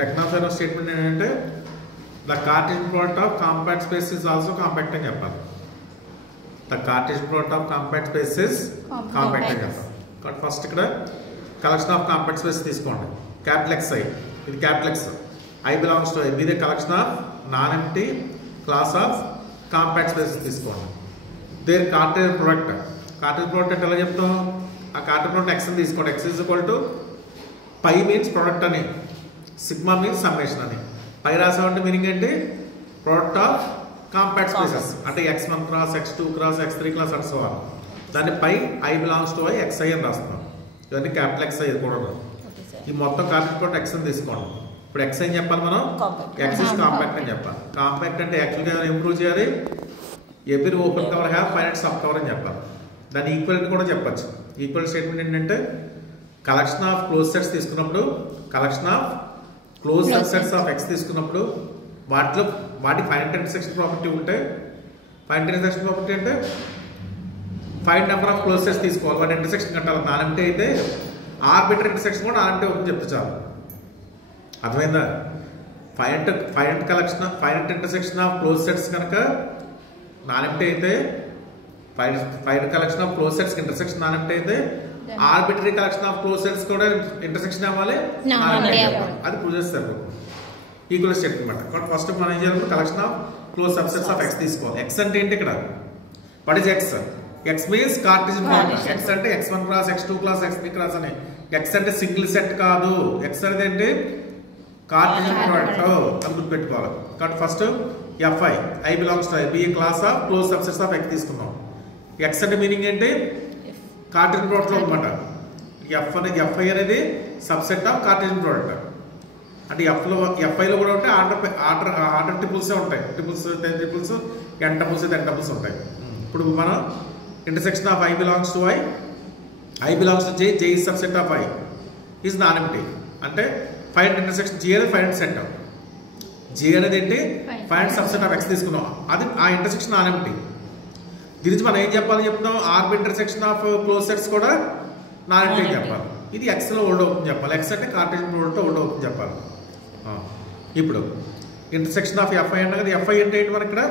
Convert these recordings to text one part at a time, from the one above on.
టెక్నాఫెరో statement ఏంటంటే the Cartesian product of compact space is also compact అని చెప్పాలి. The Cartesian product of compact space is compact అని చెప్పాలి. కాబట్టి ఫస్ట్ ఇక్కడ కలెక్షన్ ఆఫ్ కాంపాక్ట్ స్పేస్ తీసుకోండి. క్యాపిటల్ ఎక్స్ ఐ, ఇది capital X, I belongs to I, ఇది collection of non empty class of compact space తీసుకోండి. Their Cartesian product, Cartesian product అంటే ఎలా చెప్తాం? ఆ కార్టేసియన్ ప్రోడక్ట్ ఎక్స్ అని తీసుకోండి. X is equal to pi means product అని, సిగ్మా మీన్స్ సమ్మేషన్ అని. పై రాసామంటే మీనింగ్ ఏంటి? ప్రోడక్ట్ ఆఫ్ కాంపాక్ట్ స్పేసెస్ అంటే x1 cross x2 cross x3 cross and so on. దాన్ని pi I belongs to I xi అని రాస్తున్నాం. ఇవన్నీ capital X I కూడా. ఈ మొత్తం కార్టేసియన్ ప్రోడక్ట్ ఎక్స్ అని తీసుకోండి. ఇప్పుడు ఎక్స్ అని చెప్పాలి మనం, ఎక్స్ ఇస్ కాంపాక్ట్ అని చెప్పాలి. కాంపాక్ట్ అంటే యాక్చువల్గా ఇంప్రూవ్ చేయాలి. Every open cover have finite sub cover అని చెప్పాలి. దాన్ని ఈక్వల్ కూడా చెప్పచ్చు. ఈక్వల్ స్టేట్మెంట్ ఏంటంటే కలెక్షన్ ఆఫ్ క్లోజ్ సెట్స్ తీసుకున్నప్పుడు, collection of close subsets of X తీసుకున్నప్పుడు వాటి ఫైనైట్ ఇంటర్సెక్షన్ ప్రాపర్టీ ఉంటే, ఫైనైట్ ఇంటర్సెక్షన్ ప్రాపర్టీ అంటే finite number of close sets తీసుకోవాలి, వాటి ఇంటర్సెక్షన్ కట్టాలి. నానంటే అయితే ఆర్బిటరీ ఇంటర్సెక్షన్ కూడా నానంటే ఒకటి చెప్తే చాలు. అర్థమైందా? Finite collection finite intersection of close sets కనుక నానంటే అయితే, finite collection of close sets intersection నానంటే అయితే arbitrary collection of close sets కూడా ఇంటర్సెక్షన్ అవ్వాలి, అది ప్రూవ్ చేస్తారు. ఈక్వల్ స్టేట్మెంట్ అనమాట. కాబట్టి ఫస్ట్ మనం ఏం చేయాలి? Collection of close subsets of X తీసుకోవాలి. ఎక్స్ అంటే ఏంటి ఇక్కడ? What is X? X means Cartesian product. X అంటే x1 class x2 class x3 class అని. ఎక్స్ అంటే సింగిల్ సెట్ కాదు. ఎక్స్ అనేది ఏంటి? కార్టేసియన్ ప్రోడక్ట్ అని గుర్తుపెట్టుకోవాలి. కాబట్టి first fi, I belongs to I, B class of close subsets of X తీసుకున్నాం. ఎక్స్ అంటే మీనింగ్ ఏంటి? కార్టేసియన్ ప్రోడక్ట్ లో అనమాట. fi అనేది సబ్సెట్ ఆఫ్ కార్టేసియన్ ప్రోడక్ట్. అంటే ఎఫ్ఐలో కూడా ఉంటే ఆర్డర్ ట్రిపుల్సే ఉంటాయి. Triples 10 triples, n tuples 10 tuples ఉంటాయి. ఇప్పుడు మనం intersection of I belongs to I belongs to J, J is subset of I, is non empty. అంటే ఫైనైట్ ఇంటర్సెక్షన్ జే అనేది ఫైనైట్ సెట్, జే అనేది ఏంటి? ఫైనైట్ సబ్సెట్ ఆఫ్ ఎక్స్ తీసుకున్నాం. అది ఆ ఇంటర్సెక్షన్ నాన్ ఎంప్టీ. దీని నుంచి మనం ఏం చెప్పాలని చెప్తున్నాం? RB intersection of close sets కూడా నాన్ ఎంప్టీ చెప్పాలి. ఇది ఎక్స్ లో ఓల్డ్ అవుతుంది చెప్పాలి. ఎక్స్ అంటే కార్టేసియన్ ప్రోడక్ట్ ఓల్డ్ అవుతుంది చెప్పాలి. ఇప్పుడు ఇంటర్సెక్షన్ ఆఫ్ ఎఫ్ఐ అంటే కదా, ఎఫ్ఐ అంటే ఏంటి? మనకి ఇక్కడ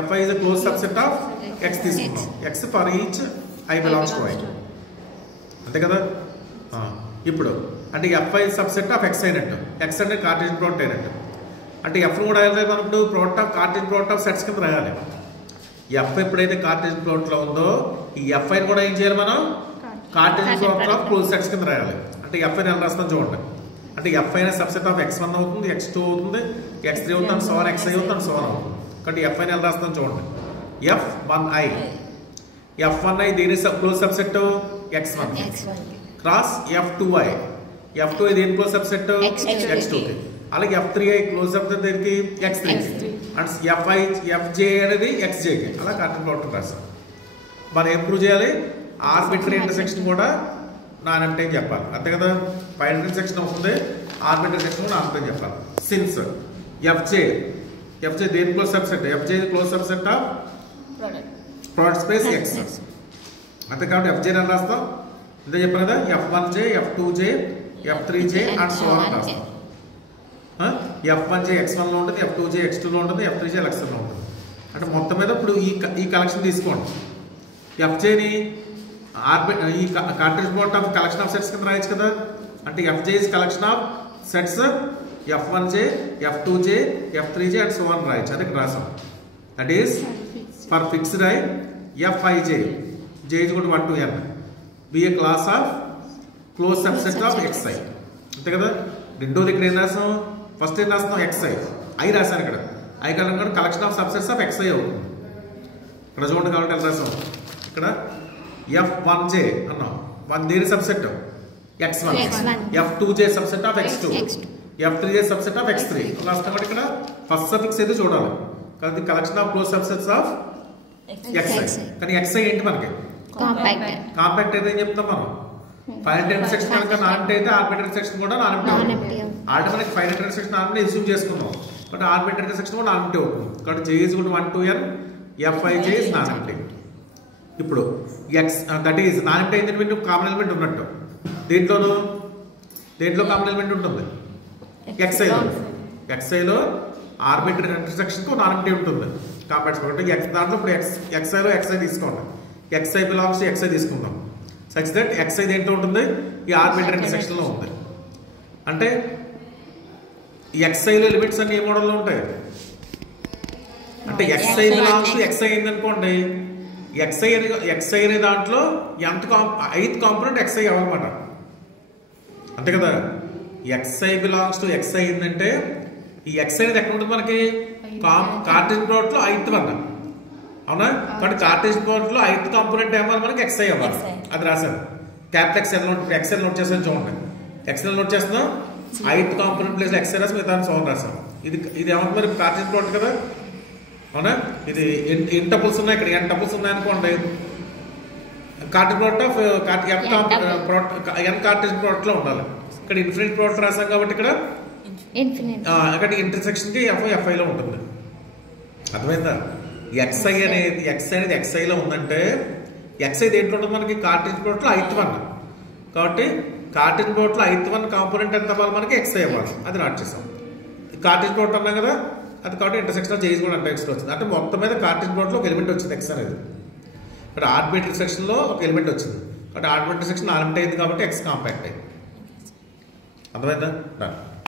FI is close subset of X తీసుకున్నాం. X for each I belongs to I, అంతే కదా. ఇప్పుడు అంటే ఎఫ్ఐ సబ్సెట్ ఆఫ్ ఎక్స్ అయినట్టు, ఎక్స్ అంటే కార్టేసియన్ ప్రోడక్ట్ అయినట్టు. అంటే ఎఫ్ కూడా మనం ఇప్పుడు product of Cartesian product of sets కింద రాయాలి. ఎఫ్ ఎప్పుడైతే కార్టేసియన్ ప్రోడక్ట్ లో ఉందో ఈ ఎఫ్ఐని కూడా ఏం చేయాలి మనం? Cartesian product of close sets కింద రాయాలి. అంటే ఎఫ్ఐని ఎలా రాస్తాం చూడండి. అంటే ఎఫ్ఐ అనే సబ్సెట్ ఆఫ్ x1 అవుతుంది, x2 అవుతుంది, x3 అవుతుంది, సో ఆన్ xi అవుతుంది, సో ఆన్ అవుతుంది. కాబట్టి ఎఫ్ఐని ఎలా రాస్తాం చూడండి. f1i, f1i దేని close subset? x1 cross f2i, f2i దేని క్లోజ్ సబ్సెట్? x2. అలాగే f3i క్లోజ్ సబ్సెట్ దేనికి? x3. అండ్ fj అనేది xj, అలా కార్టేసియన్ ప్రోడక్ట్ రాస్తాం. మనం ఏం ప్రూవ్ చేయాలి? ఆర్బిటరీ ఇంటర్సెక్షన్ కూడా నాన్ ఎంప్టీ అని చెప్పాలి, అంతే కదా. ఫైనైట్ ఇంటర్సెక్షన్ అవుతుంది, ఆర్బిటరీ ఇంటర్సెక్షన్ కూడా నాన్ ఎంప్టీ అని చెప్పాలి. సిన్స్ fj దేని close subset? fj close subset of product space x, అంతే. కాబట్టి fj అని రాస్తాం. ఇదే చెప్పాను కదా, f1j, f2j, f3j and so on రాస్తాం. f1j x1 లో ఉంటుంది, f2j x2 లో ఉంటుంది, f3j x3 లో ఉంటుంది. అంటే మొత్తం మీద ఇప్పుడు ఈ కలెక్షన్ తీసుకోండి. fjని ఈ Cartesian product of collection of sets కింద రాయొచ్చు కదా. అంటే fj is collection of sets f1j, f2j, f3j and so on రాయొచ్చు. అది ఇక్కడ రాసాం. That is for fixed I fij, j is equal to 1 to n, be a class of closed subset of xi, అంతే కదా. రెండోది ఇక్కడ ఏం రాసాం? ఫస్ట్ ఏం రాస్తాం? xi, ఐ రాశాను ఇక్కడ. ఐ కనుక collection of subsets of xi అవుతుంది. ఇక్కడ చూడండి. కాబట్టి ఎలా రాసాం? ఇక్కడ f1j అన్నాం, దేని subset? x1, f2j subset of x2, f3j subset of x3 రాస్తాం. కాబట్టి ఇక్కడ ఫస్ట్ సఫిక్స్ అయితే చూడాలి. కాబట్టి collection of close subsets of xi. కానీ xi ఏంటి మనకి? కాంపాక్ట్ అయితే ఏం చెప్తాం మనం? ఫైనైట్ ఇంటర్సెక్షన్ కనుక నాన్ ఎంప్టీ అయితే ఆర్బిటరీ ఇంటర్సెక్షన్ కూడా నాన్ ఎంప్టీ అవుతుంది. ఆల్రెడీ మనకి finite intersection non empty assume చేసుకున్నాం, బట్ ఆర్బిటరీ ఇంటర్సెక్షన్ కూడా నాన్ ఎంప్టీ అవుతుంది. కాబట్టి j is equal to 1 to n, fij is non empty. ఇప్పుడు X that is non empty element common element ఉన్నట్టు. దేంట్లో common element ఉంటుంది? ఎక్స్ఐలో ఆర్బిటరీ ఇంటర్సెక్షన్కి నాన్ ఎంప్టీ ఉంటుంది కాంపాక్ట్ దాంట్లో ఇప్పుడు ఎక్స్ఐలో ఎక్స్ఐ తీసుకోండి. ఎక్స్ఐ బిలాంగ్స్ టు ఎక్స్ఐ తీసుకుందాం. సచ్ దట్ ఎక్స్ఐ దేంట్లో ఉంటుంది ఈ ఆర్బిటరీ ఇంటర్సెక్షన్లో ఉంది. అంటే ఎక్స్ఐలో లిమిట్స్ అన్ని ఏ మోడల్లో ఉంటాయి అంటే ఎక్స్ఐ బిలాంగ్స్ టు ఎక్స్ఐ అయిందనుకోండి ఎక్స్ఐ అనే దాంట్లో ఐత్ కాంపోనెంట్ ఎక్స్ఐ అవ్వాలన్నమాట. అంతే కదా. ఎక్స్ఐ బిలాంగ్స్ టు ఎక్స్ఐ ఏంటంటే ఈ ఎక్స్ఐ అనేది ఎక్కడ ఉంటుంది మనకి కార్టేసియన్ ప్రోడక్ట్ లో ఐత్ వన్ అవునా. కాబట్టి కార్టేసియన్ ప్రోడక్ట్ లో ఐత్ కాంపోనెంట్ ఏమన్నా మనకి ఎక్స్ఐ అవ్వాలి. అది రాశాను క్యాపిటల్ ఎక్స్ఎల్ నోట్ చేస్తాను చూడండి. ఎక్స్ఎల్ నోట్ చేస్తున్నాం ఐత్ కాంపోనెంట్ ప్లేస్ ఎక్స్ఐ రాసి మిగతా సోన్ రాసాం. ఇది ఏమవుతుంది మరి కార్టేసియన్ ప్రోడక్ట్ కదా అవునా. ఇది ఎన్ టపుల్స్ ఉన్నాయి ఇక్కడ ఎన్ టపుల్స్ ఉన్నాయి అనుకోండి Cartesian product of N Cartesian product లో ఉండాలి. ఇక్కడ ఇన్ఫినిట్ ప్రోడక్ట్ రాసాం కాబట్టి ఇక్కడ ఇంటర్సెక్షన్ కి ఎఫ్ఐ లో ఉంటుంది. అర్థమైందా. ఎక్స్ఐ అనేది ఎక్స్ఐలో ఉందంటే ఎక్స్ఐ దేంట్లో ఉంటుంది మనకి కార్టేసియన్ ప్రోడక్ట్ లో ఐత్ వన్. కాబట్టి కార్టేసియన్ ప్రోడక్ట్ లో ఐత్ వన్ కాంపోనెంట్ ఎంత అవ్వాలి మనకి ఎక్స్ఐ అవ్వాలి. అది నాట్ చేసాం. కార్టేసియన్ ప్రోడక్ట్ అన్నాం కదా అది కాబట్టి ఇంటర్సెక్షన్ చేసి కూడా అంటే ఎక్స్ వచ్చింది. అంటే మొత్తం మీద కార్టేసియన్ ప్రోడక్ట్ లో ఒక ఎలిమెంట్ వచ్చింది ఎక్స్ అనేది. ఇక్కడ ఆర్బిటరీ ఇంటర్సెక్షన్ లో ఒక ఎలిమెంట్ వచ్చింది కాబట్టి ఆర్బిటరీ ఇంటర్సెక్షన్ ఆర్బిట్ అయింది కాబట్టి ఎక్స్ కాంపాక్ట్ అయింది. అర్థమైందా.